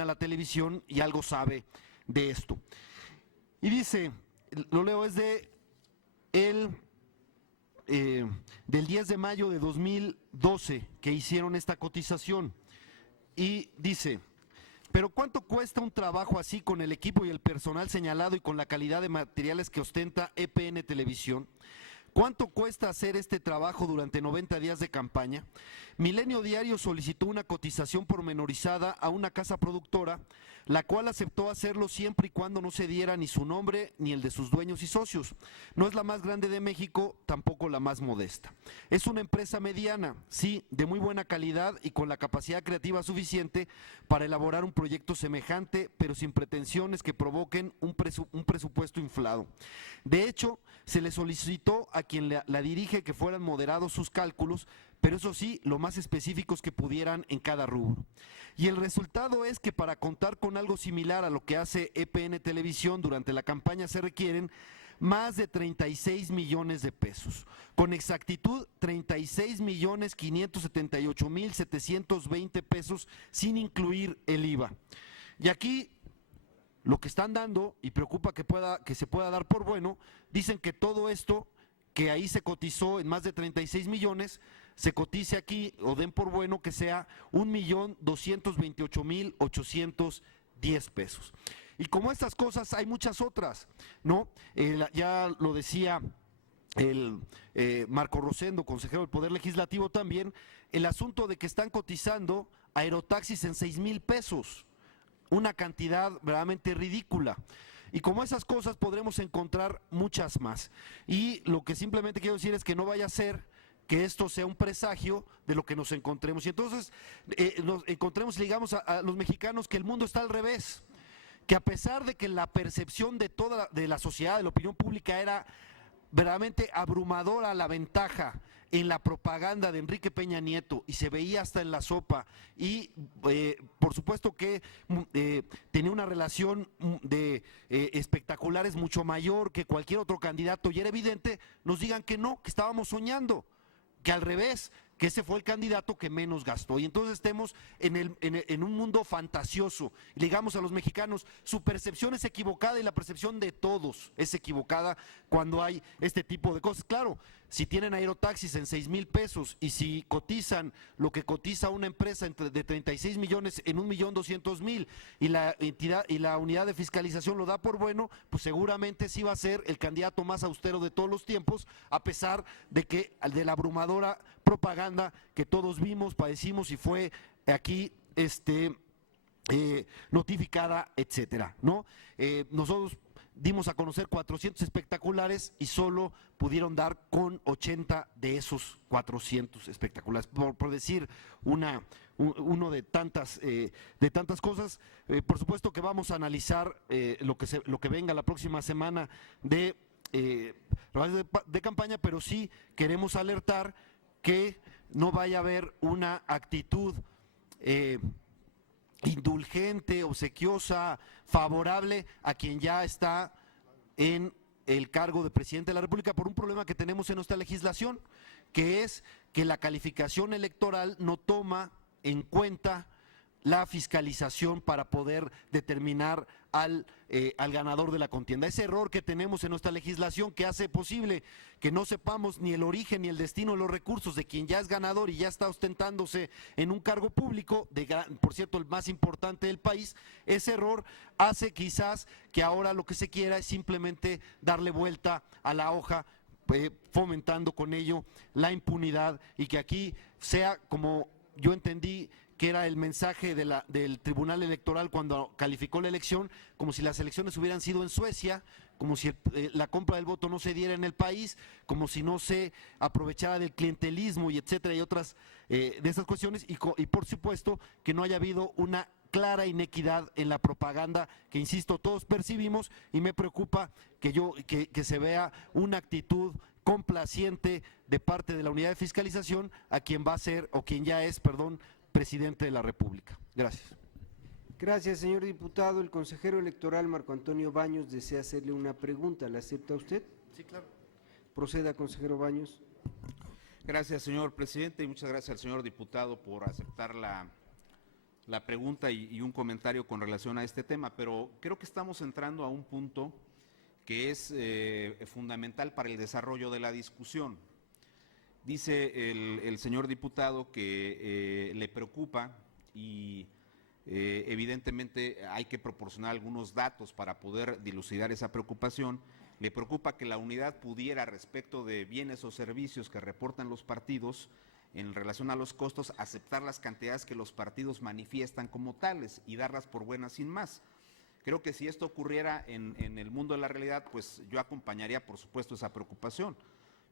a la televisión y algo sabe de esto. Y dice, lo leo, es del 10 de mayo de 2012 que hicieron esta cotización. Y dice, pero ¿cuánto cuesta un trabajo así con el equipo y el personal señalado y con la calidad de materiales que ostenta EPN Televisión? ¿Cuánto cuesta hacer este trabajo durante 90 días de campaña? Milenio Diario solicitó una cotización pormenorizada a una casa productora, la cual aceptó hacerlo siempre y cuando no se diera ni su nombre ni el de sus dueños y socios. No es la más grande de México, tampoco la más modesta. Es una empresa mediana, sí, de muy buena calidad y con la capacidad creativa suficiente para elaborar un proyecto semejante, pero sin pretensiones que provoquen un presupuesto inflado. De hecho, se le solicitó a quien la dirige que fueran moderados sus cálculos, pero eso sí, lo más específicos que pudieran en cada rubro. Y el resultado es que para contar con algo similar a lo que hace EPN Televisión durante la campaña se requieren más de 36 millones de pesos. Con exactitud, 36.578.720 pesos sin incluir el IVA. Y aquí lo que están dando, y preocupa que se pueda dar por bueno, dicen que todo esto que ahí se cotizó en más de 36 millones, se cotice aquí o den por bueno que sea 1.228.810 pesos. Y como estas cosas hay muchas otras, ¿no? Ya lo decía el Marco Rosendo, consejero del Poder Legislativo también, el asunto de que están cotizando aerotaxis en 6,000 pesos, una cantidad verdaderamente ridícula. Y como esas cosas podremos encontrar muchas más. Y lo que simplemente quiero decir es que no vaya a ser que esto sea un presagio de lo que nos encontremos. Y entonces nos encontremos y digamos a los mexicanos que el mundo está al revés, que a pesar de que la percepción de toda de la sociedad, de la opinión pública era verdaderamente abrumadora la ventaja en la propaganda de Enrique Peña Nieto y se veía hasta en la sopa y por supuesto que tenía una relación de espectaculares mucho mayor que cualquier otro candidato y era evidente, nos digan que no, que estábamos soñando, que al revés, que ese fue el candidato que menos gastó. Y entonces estemos en un mundo fantasioso. Y digamos a los mexicanos, su percepción es equivocada y la percepción de todos es equivocada cuando hay este tipo de cosas. Claro, si tienen aerotaxis en 6,000 pesos y si cotizan lo que cotiza una empresa de 36 millones en 1,200,000 y la entidad y la unidad de fiscalización lo da por bueno, pues seguramente sí va a ser el candidato más austero de todos los tiempos, a pesar de que de la abrumadora propaganda que todos vimos, padecimos y fue aquí notificada, etcétera, ¿no? Nosotros dimos a conocer 400 espectaculares y solo pudieron dar con 80 de esos 400 espectaculares, por decir uno de tantas cosas. Por supuesto que vamos a analizar lo que venga la próxima semana de campaña, pero sí queremos alertar que no vaya a haber una actitud indulgente, obsequiosa, favorable a quien ya está en el cargo de presidente de la República por un problema que tenemos en nuestra legislación, que es que la calificación electoral no toma en cuenta la fiscalización para poder determinar al ganador de la contienda. Ese error que tenemos en nuestra legislación que hace posible que no sepamos ni el origen ni el destino de los recursos de quien ya es ganador y ya está ostentándose en un cargo público, por cierto el más importante del país, ese error hace quizás que ahora lo que se quiera es simplemente darle vuelta a la hoja, fomentando con ello la impunidad y que aquí sea como yo entendí que era el mensaje del Tribunal Electoral cuando calificó la elección, como si las elecciones hubieran sido en Suecia, como si la compra del voto no se diera en el país, como si no se aprovechara del clientelismo y etcétera y otras de esas cuestiones y por supuesto que no haya habido una clara inequidad en la propaganda que, insisto, todos percibimos y me preocupa que se vea una actitud complaciente de parte de la unidad de fiscalización a quien va a ser, o quien ya es, perdón, presidente de la República. Gracias. Gracias, señor diputado. El consejero electoral Marco Antonio Baños desea hacerle una pregunta. ¿La acepta usted? Sí, claro. Proceda, consejero Baños. Gracias, señor presidente, y muchas gracias al señor diputado por aceptar la pregunta y un comentario con relación a este tema, pero creo que estamos entrando a un punto que es fundamental para el desarrollo de la discusión. Dice el señor diputado que le preocupa y evidentemente hay que proporcionar algunos datos para poder dilucidar esa preocupación. Le preocupa que la unidad pudiera, respecto de bienes o servicios que reportan los partidos en relación a los costos, aceptar las cantidades que los partidos manifiestan como tales y darlas por buenas sin más. Creo que si esto ocurriera en el mundo de la realidad, pues yo acompañaría, por supuesto, esa preocupación.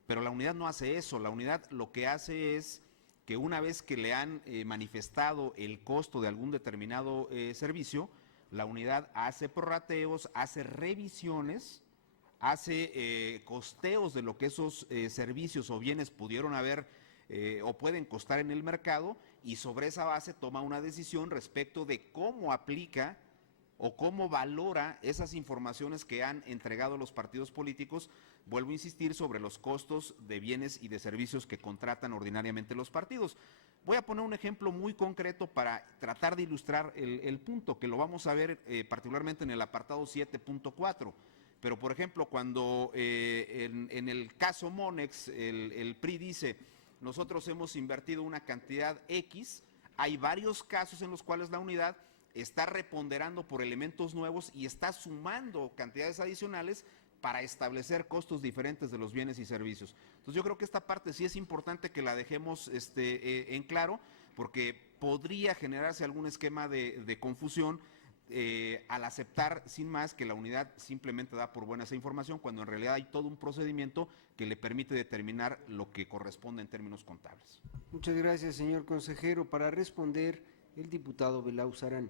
Pero la unidad no hace eso. La unidad lo que hace es que una vez que le han manifestado el costo de algún determinado servicio, la unidad hace prorrateos, hace revisiones, hace costeos de lo que esos servicios o bienes pudieron haber o pueden costar en el mercado, y sobre esa base toma una decisión respecto de cómo aplica o cómo valora esas informaciones que han entregado los partidos políticos, vuelvo a insistir, sobre los costos de bienes y de servicios que contratan ordinariamente los partidos. Voy a poner un ejemplo muy concreto para tratar de ilustrar el punto, que lo vamos a ver particularmente en el apartado 7.4. Pero, por ejemplo, cuando en el caso Monex, el PRI dice, nosotros hemos invertido una cantidad X, hay varios casos en los cuales la unidad está reponderando por elementos nuevos y está sumando cantidades adicionales para establecer costos diferentes de los bienes y servicios. Entonces yo creo que esta parte sí es importante que la dejemos en claro, porque podría generarse algún esquema de confusión al aceptar sin más que la unidad simplemente da por buena esa información, cuando en realidad hay todo un procedimiento que le permite determinar lo que corresponde en términos contables. Muchas gracias, señor consejero. Para responder, el diputado Belaúz Arán.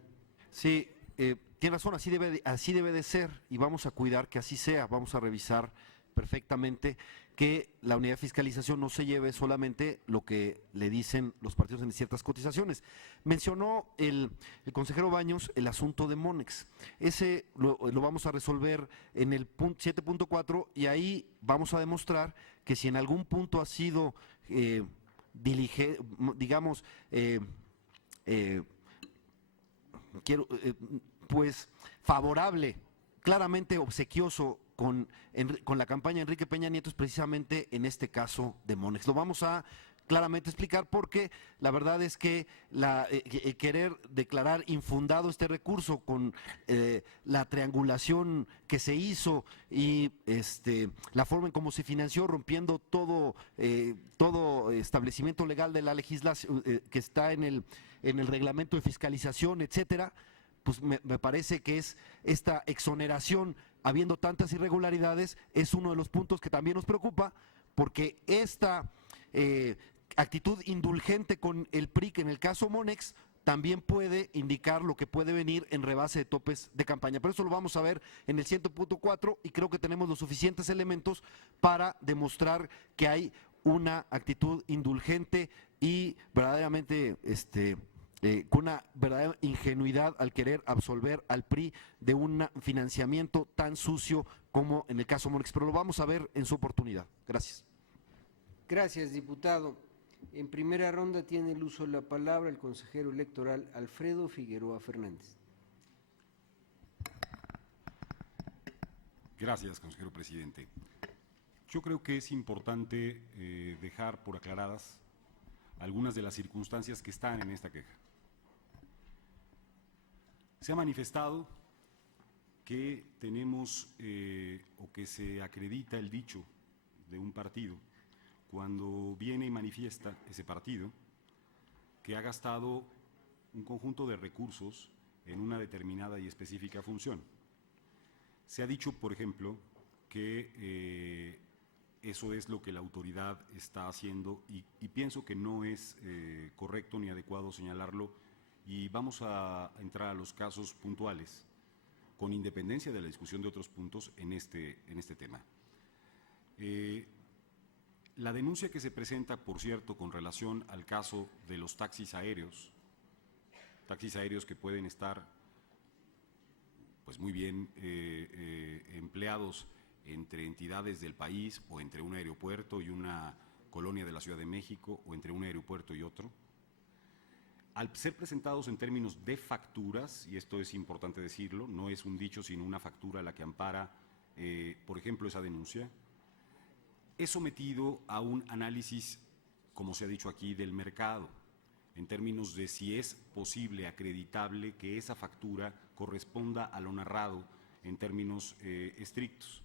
Sí, tiene razón, así debe de ser, y vamos a cuidar que así sea. Vamos a revisar perfectamente que la unidad de fiscalización no se lleve solamente lo que le dicen los partidos en ciertas cotizaciones. Mencionó el consejero Baños el asunto de Monex. Ese lo vamos a resolver en el punto 7.4, y ahí vamos a demostrar que si en algún punto ha sido, digamos, pues favorable, claramente obsequioso con la campaña de Enrique Peña Nieto, es precisamente en este caso de Monex. Lo vamos a claramente explicar, porque la verdad es que querer declarar infundado este recurso con la triangulación que se hizo y la forma en cómo se financió, rompiendo todo establecimiento legal de la legislación que está en el reglamento de fiscalización, etcétera, pues me parece que es esta exoneración, habiendo tantas irregularidades, es uno de los puntos que también nos preocupa, porque esta actitud indulgente con el PRI, que en el caso Monex también puede indicar lo que puede venir en rebase de topes de campaña. Pero eso lo vamos a ver en el 100.4, y creo que tenemos los suficientes elementos para demostrar que hay una actitud indulgente y verdaderamente con una verdadera ingenuidad al querer absolver al PRI de un financiamiento tan sucio como en el caso Monex. Pero lo vamos a ver en su oportunidad. Gracias. Gracias, diputado. En primera ronda tiene el uso de la palabra el consejero electoral Alfredo Figueroa Fernández. Gracias, consejero presidente. Yo creo que es importante dejar por aclaradas algunas de las circunstancias que están en esta queja. Se ha manifestado que tenemos o que se acredita el dicho de un partido cuando viene y manifiesta ese partido que ha gastado un conjunto de recursos en una determinada y específica función. Se ha dicho, por ejemplo, que eso es lo que la autoridad está haciendo, y pienso que no es correcto ni adecuado señalarlo, y vamos a entrar a los casos puntuales, con independencia de la discusión de otros puntos en este tema. La denuncia que se presenta, por cierto, con relación al caso de los taxis aéreos que pueden estar pues muy bien empleados entre entidades del país, o entre un aeropuerto y una colonia de la Ciudad de México, o entre un aeropuerto y otro. al ser presentados en términos de facturas, y esto es importante decirlo, no es un dicho sino una factura la que ampara, por ejemplo, esa denuncia, es sometido a un análisis, como se ha dicho aquí, del mercado, en términos de si es posible, acreditable, que esa factura corresponda a lo narrado en términos estrictos.